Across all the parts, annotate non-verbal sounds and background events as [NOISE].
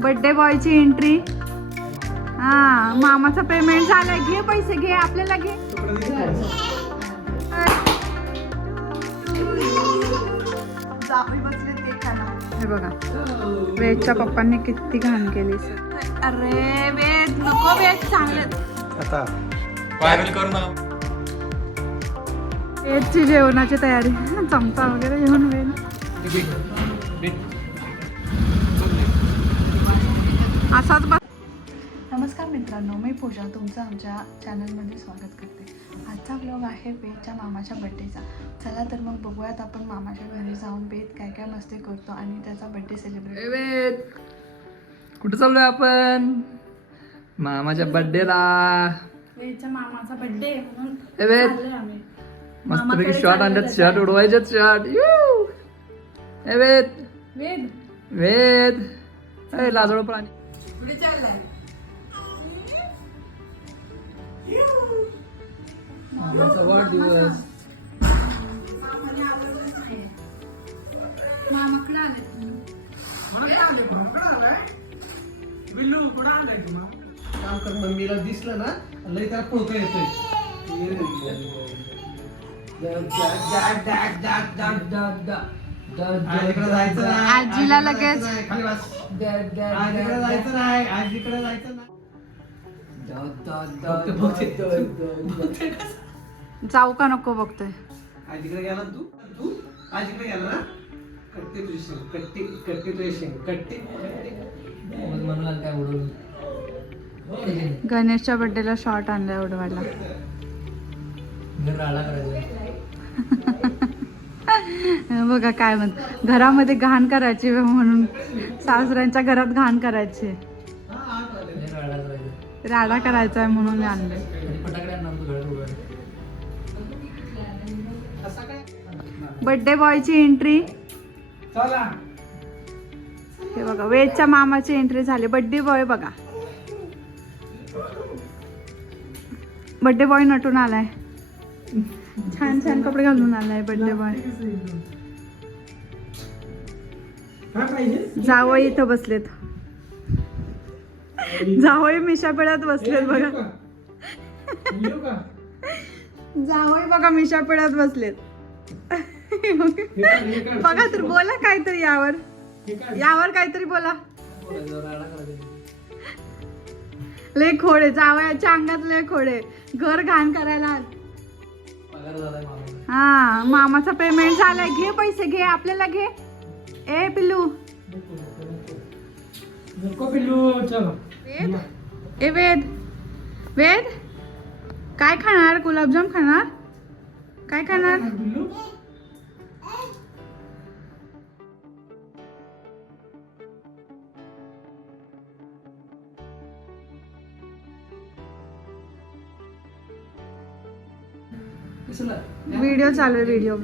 Birthday बॉयची entry हा मामाचं payment झालंय. घे पैसे घे आपल्याला घे. हे बघा वेदच्या पप्पांनी किती घाण केली अरे वेद नको वेद चांगले. आता. व्हायरल करू ना. वेदची जेवणाची तयारी. चमचा वगैरे घेऊन वेद. असाच बस नमस्कार मित्रांनो मी पूजा तुमचं आमच्या चॅनलमध्ये स्वागत करते. आजचा ब्लॉग आहे बेदच्या मामाच्या बड्डेचा चला तर मग बघूयात आपण मामाच्या घरी जाऊन बेद काय काय मस्ती करतो आणि त्याचा बड्डे सेलिब्रेट वेद! कुठं चाललोय आपण? मामाच्या बर्थडेला वेदच्या मामाचा बड्डे म्हणून मस्त शॉर्ट आणल्यात शॉर्ट उडवायच्यात शॉर्ट यू ए वेद. वेद. वेद. ए लाजळो प्राणी कुठे चाललाय. मामाचा वाढदिवस. मामाकडे आले काम कर मम्मीला दिसलं ना लई त्याला पळतो येतोय. आजीकडे जायचं नाही, आजीला लगेच- जायचं नाही, खाली बस. आजीकडे जायचं नाही. आजीकडे जायचं नाही. बघते, बघते. जाऊ का नको बघतोय? आजीकडे गेला तू? तू? आजीकडे गेला ना? कट्टे तुझी शेंग कट्टे कट्टे तुझी शेंग कट्टे. म्हणून काय उडवलं गणेशच्या बर्थडेला शॉर्ट आणलाय उडवायला. राडा करायचा [LAUGHS] बघा काय म्हणत घरामध्ये घाण करायची म्हणून सासऱ्यांच्या घरात घाण करायची. राडा करायचा आहे म्हणून आणले बर्थडे बॉयची एंट्री चला. हे बघा वेदच्या मामाची एंट्री झाली. बर्थडे बॉय बघा. बर्थडे बॉय नटून आलाय. छान छान कपडे घालून आलाय बर्थडे बॉय काय जावई इथं बसलेत. जावई मिशापिळ्यात बसलेत बघा. येऊ जावई बघा मिशापिळ्यात बसलेत. बघा तर बोला काहीतरी यावर. यावर काहीतरी बोला. लय खोडे जावयाच्या अंगात लय खोडे घर घाण करायला पगार हा मामाचा पेमेंट झालाय. घे पैसे घे आपल्याला घे. ए पिल्लू. नको पिल्लू चलो. वेद? ए वेद. वेद? काय खाणार? गुलाबजाम खाणार? काय खाणार? व्हिडिओ चालू आहे व्हिडिओ.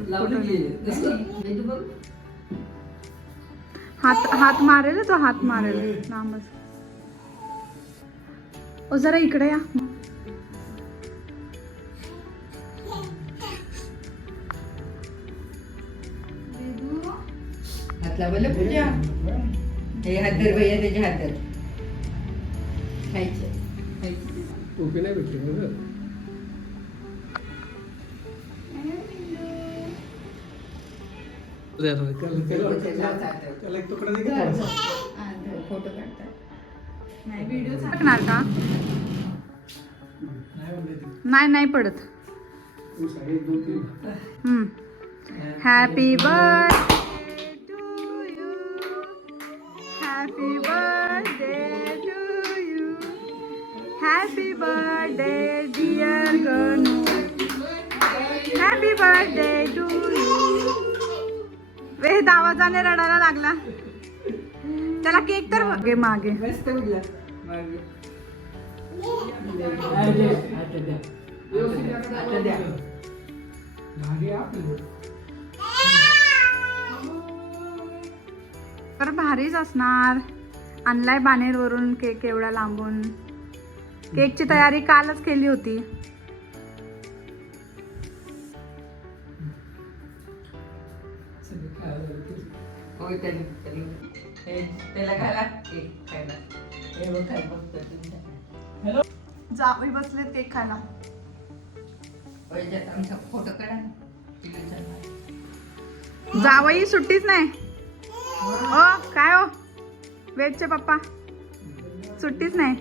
हात हात मारेल तो हात मारेल. लांबच ओ जरा इकडे या. हात लावलं पूजा? हे हात धर भैया त्याच्या हातात खायचं. खायचं. टोपी नाही भेटली टाकणार का? नाही. नाही नाही पडत. Happy birthday to you happy birthday to you happy birthday dear Ganu happy birthday to you Ved आवाजाने रडायला लागला. त्याला केक तर मागे मागे. तर भारीच असणार. आणलाय बानेरवरून केक एवढा लांबून. केकची तयारी कालच केली होती. होय तरी तरी त्याला घाला केक खायला हे बघ काय बघतो जावई बसलेत केक खायला आमचा फोटो काढा. जावई सुट्टीच नाही. ओ काय हो? वेदचे पप्पा. सुट्टीच नाही?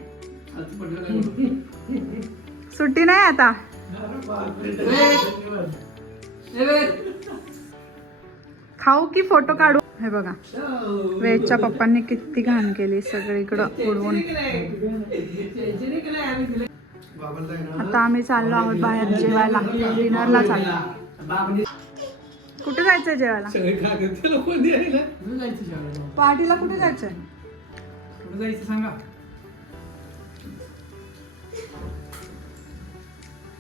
सुट्टी नाही आता. खाऊ की फोटो काढू? हे बघा. वेदच्या पप्पांनी किती घाण केली सगळीकडं उडवून. आता आम्ही चाललो आहोत बाहेर जेवायला. डिनरला चाललो. कुठे जायचंय जेवायला? पार्टीला कुठे जायचंय? कुठं जायचं सांगा.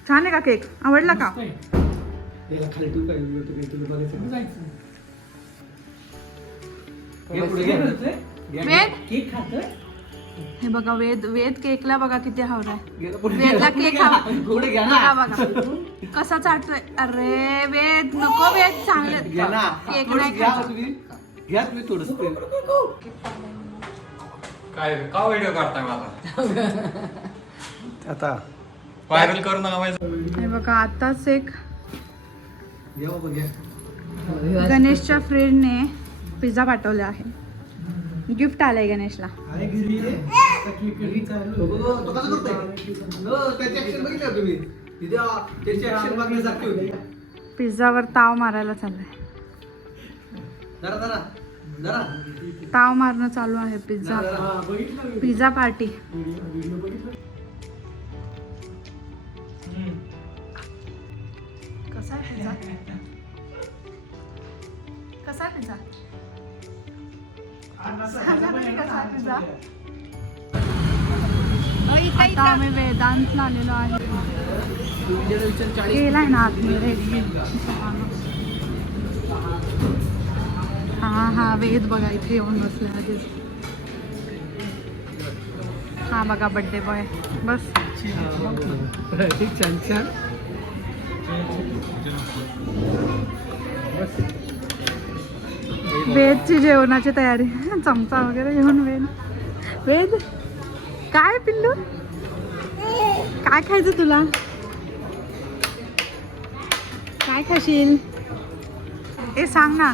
छान आहे का केक? आवडला का? वेद? केक खातोय? हे बघा वेद वेद केकला बघा किती पुढे वेदला. केक हवा घ्या बघा ना बघा कसा चाटतोय? अरे वेद नको वेद चांगले केक नाही घ्या खायचं. तुम्ही. घ्या तुम्ही थोडस काय का व्हिडिओ काढताय मला आता. व्हायरल करून हे बघा आताच एक घ्या. गणेशच्या फ्रेंडने पिझ्झा पाठवले आहे. गिफ्ट आलंय गणेशला. अरे गिरी तो कसं करतोय? हो, त्याची ऍक्शन बघितली का तुम्ही? तिथे आ, त्याची ऍक्शन बघण्यासारखी होती. पिझ्झावर ताव मारायला चाललाय. जरा जरा जरा. ताव मारणं चालू आहे पिझ्झा. Pizza party. कसा आहे पिझ्झा? कसा आहे पिझ्झा? आता आम्ही वेदांतला आलेलो आहे. गेलाय ना आतमध्ये. हा हा वेद बघा इथे येऊन बसले आधीच हा बघा बड्डे बॉय बस. ठीक छान छान. वेदची जेवणाची तयारी. [LAUGHS] चमचा वगैरे घेऊन वेद. वेद काय पिल्लू? काय खायचं तुला? काय खाशील? ए सांग ना.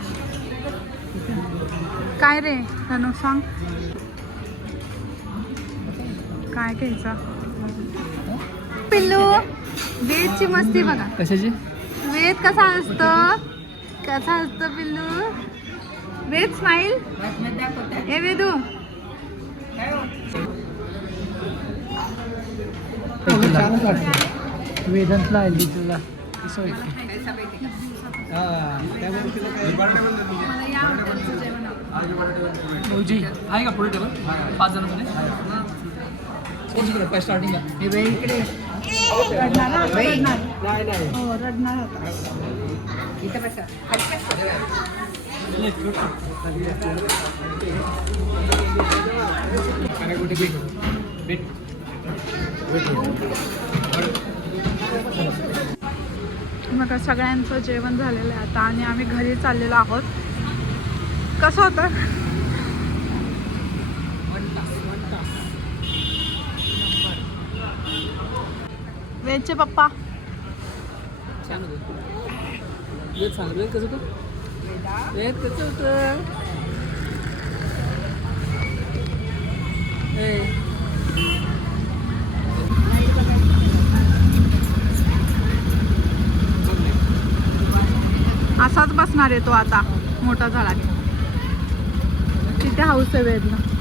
काय रे तनु सांग. काय खायचं? पिल्लू वेदची मस्ती बघा. कशाची? वेद कसा असतो? कसा असतो पिल्लू? वेद स्माईल. ए वेदू काय हो? वेदांतला आली तुला. भाऊजी आहे का पुढे टेबल पाच जणांमध्ये? स्टार्टिंगला हे बाई इकडे. मग सगळ्यांचं जेवण झालेलं आहे आता आणि आम्ही घरी चाललेलो आहोत. कसं होतं? वेदचे पप्पा. छान कसं होतं वेद कसं होतं. ए असाच बसणार आहे तो आता मोठा झाला की. किती हाऊस आहे वेदना.